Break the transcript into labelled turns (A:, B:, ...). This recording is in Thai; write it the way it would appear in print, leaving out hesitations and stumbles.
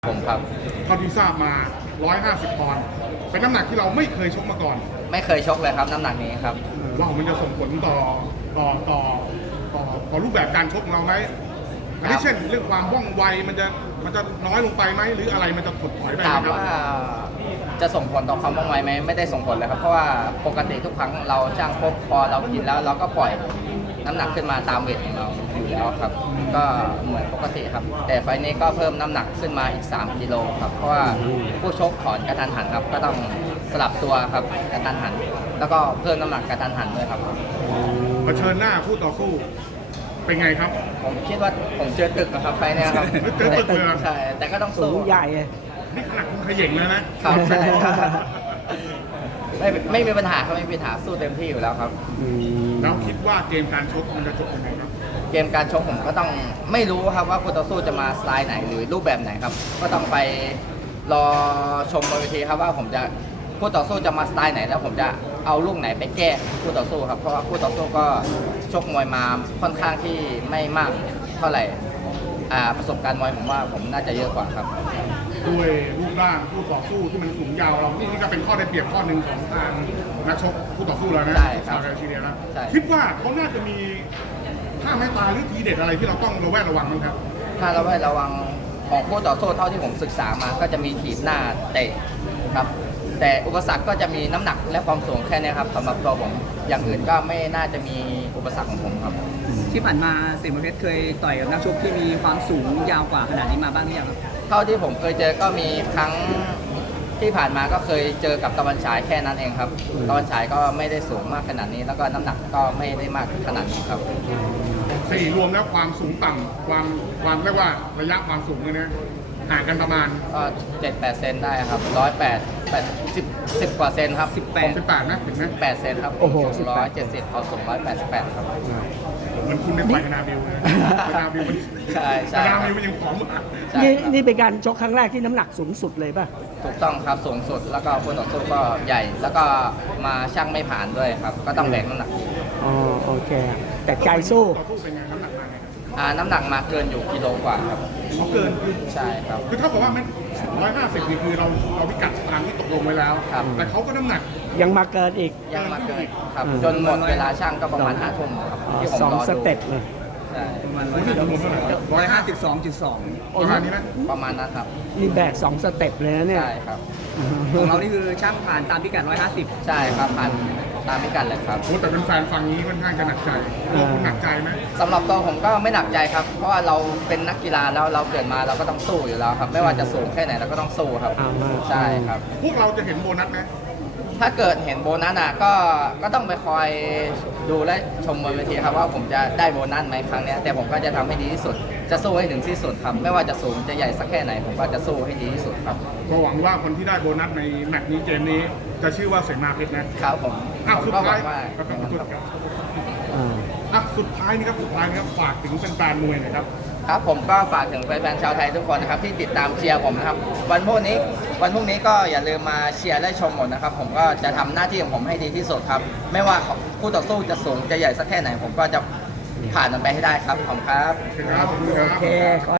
A: ผมครับ
B: เท่าที่ทราบมา 150 ปอนด์เป็นน้ำหนักที่เราไม่เคยชกมาก่อน
A: ไม่เคยชกเลยครับน้ำหนักนี้ครับ
B: ว่ามันจะส่งผลต่อรูปแบบการชกของเราไหมอันนี้เช่นเรื่องความว่องไวมันจะน้อยลงไปไหมหรืออะไรมันจะถดถอยไปไหม
A: ถาม
B: ครับ
A: ว่าจะส่งผลต่อความว่องไวไหมไม่ได้ส่งผลเลยครับเพราะว่าปกติทุกครั้งเราจ้างพบพอเรากินแล้วเราก็ปล่อยน้ำหนักขึ้นมาตามเวทของเราอยู่แล้วครับก็เหมือนปกติครับแต่ไฟล์นี้ก็เพิ่มน้ำหนักขึ้นมาอีก3กิโลครับเพราะว่าผู้ชกถอนกระทันหันครับก็ต้องสลับตัวครับกระทันหันแล้วก็เพิ่มน้ำหนักกระทันหันด้วยครับ
B: เผชิญหน้าคู่ต่อสู้เป็นไงครับ
A: ผมคิดว่าผมเจอตึกนะครับไฟล์นี้ครับ
B: เจอตึกเลย
A: ใช่แต่ก็ต้อง
C: สู
A: สู้
C: งใหญ่เลย
B: นี่ขนาดคุณเขย่งเลยนะครับ
A: ใช่ครับไม่มีปัญหาครับไม่มีปัญหาสู้เต็มที่อยู่แล้วครับ
B: แล้วคิดว่าเกมการชกมันจะจบยังไงครับ
A: เกมการชกผมก็ต้องไม่รู้ครับว่าคู่ต่อสู้จะมาสไตล์ไหนหรือรูปแบบไหนครับก็ต้องไปรอชมบนเวทีครับว่าผมจะคู่ต่อสู้จะมาสไตล์ไหนแล้วผมจะเอาลูกไหนไปแก้คู่ต่อสู้ครับเพราะว่าคู่ต่อสู้ก็ชกมวยมาค่อนข้างที่ไม่มากเท่าไหร่ประสบการณ์มวยผมว่าผมน่าจะเยอะกว่าครับ
B: ด้วยรูปร่างคู่ต่อสู้ที่มันสูงยาวเรานี่ก็เป็นข้อได้เปรียบข้อหนึ่งของทางนักชกคู่ต่อสู้แล้วนะ
A: ใช่ครับ
B: ชาวทีเดียวนะ
A: ใช่
B: คิดว่าเขาน่าจะมีท่าไม้ตายหรือทีเด็ดอะไรที่เราต้องระแวดระวังมั้งครับ
A: ถ้าเราไม่ระวังของคู่ต่อสู้เท่าที่ผมศึกษามาก็จะมีถีบหน้าเตะครับแต่อุปสรรคก็จะมีน้ำหนักและความสูงแค่นี้ครับสำหรับตัวผมอย่างอื่นก็ไม่น่าจะมีอุปสรรคของผมครับ
C: ที่ผ่านมาสิงห์ประเพชรเคยต่อยกับนักชกที่มีความสูงยาวกว่าขนาดนี้มาบ้างหรือยังครับ
A: เท่าที่ผมเคยเจอก็มีครั้งที่ผ่านมาก็เคยเจอกับตะวันฉายแค่นั้นเองครับตะวันฉายก็ไม่ได้สูงมากขนาดนี้ แล้วก็น้ำหนักก็ไม่ได้มากขนาดนี้ครับ
B: สี่รวมแล้วความสูงต่ำความเรียกว่าระยะความสูงเลยนะห่างกันประมาณ
A: ก็7-8 เซนได้ครับ10 กว่าเซนครับ
B: 18นะถึงไหม
A: 8 เซนครับสูง170เขาสูง188ครับ
B: เหมือนคุณในฝ่ายนาบิวนะนาบิวมัน
A: ใช่ใช่
B: นาบิวมันยังผอมอ่ะ
A: ใช่
C: นี่
A: ครับ
C: นี่เป็นการชกครั้งแรกที่น้ำหนักสูงสุดเลยป่ะ
A: ถูกต้องครับสูงสุดแล้วก็คู่ต่อสู้ก็ใหญ่ แล้วก็มาช่างไม่ผ่านด้วยครับก็ต้องแบกน้ำหนัก
C: อ๋อโอเค แต่ใจสู้
B: ต่อสู้เป็นไงน้ำหนักมาไง
A: น้ำหนักมาเกินอยู่กิโลกว่าครับ
B: เขาเกินคือ
A: ใช่ครับ
B: คือเท่ากับว่ามัน150นี่คือเราพิกัดตามที่ตกลงไว้แล้ว
A: ครับ
B: แต่เขาก็น้ำหนัก
C: ยังมาเกินอีก
A: ยังมาเกินครับ
C: อืม
A: จนหมดเวลาช่างก็ประมาณ5 ทุ่มครับที่ผม
C: สอง
A: รอ
C: ส
A: ดู
C: เต็ปเลย
A: ใช่
C: ประมาณ
B: คุณนี่รวมเท่าไหร่
C: 152.2
B: ประมาณนี้ไหม
A: ประมาณนั้นครับ
C: นี่แบก2สเต็ปเลยนะเนี่ย
A: ใช่ครับ
C: ของเรานี่คือช่างผ่านตามพิกัด150
A: ใช่ครับผ่านตามพิกัดเลยครับ
B: โอ้แต่เป็นแฟนฟังนี้ค่อนข้างจะหนักใจตัวคุณหนักใจไหม
A: สำหรับตัวผมก็ไม่หนักใจครับ เพราะว่าเราเป็นนักกีฬาแล้วเราเกิดมาเราก็ต้องสู้อยู่แล้วครับ ไม่ว่าจะสูงแค่ไหนเราก็ต้องสู้ครับ ใช่ครับ
B: พวกเราจะเห็นโบนัสไหม
A: ถ้าเกิดเห็นโบนัสก็ต้องไปคอยดูและชมบนเวทีครับว่าผมจะได้โบนัสไหมครั้งเนี้ยแต่ผมก็จะทำให้ดีที่สุด จะสู้ให้ถึงที่สุดครับ ไม่ว่าจะสูงจะใหญ่สักแค่ไหน ผมก็จะสู้ให้ดีที่สุดครับ
B: ก็หวังว่าคนที่ได้โบนัสในแมตช์นี้เกมนี้จะชื่อว่าเสมาเพชรนะครับ
A: ผม
B: อ้าว
A: ผม
B: สุด
A: ก็หวั
B: ท้าย
A: งว่า
B: ครับ
A: อย่างนั้นครับ
B: อ่ะสุดท้ายนี่ครับฝากถึงแฟนๆมวยหน่อยครับ
A: ครับผมก็ฝากถึงแฟนๆชาวไทยทุกคนนะครับที่ติดตามเชียร์ผมนะครับวันพรุ่งนี้ก็อย่าลืมมาเชียร์และชมผมนะครับผมก็จะทำหน้าที่ของผมให้ดีที่สุดครับ ไม่ว่าคู่ต่อสู้จะสูงจะใหญ่สักแค่ไหน ผมก็จะผ่านมันไปให้ได้ครับขอบคุณครับ
B: ขอบคุณครับ
C: โอเค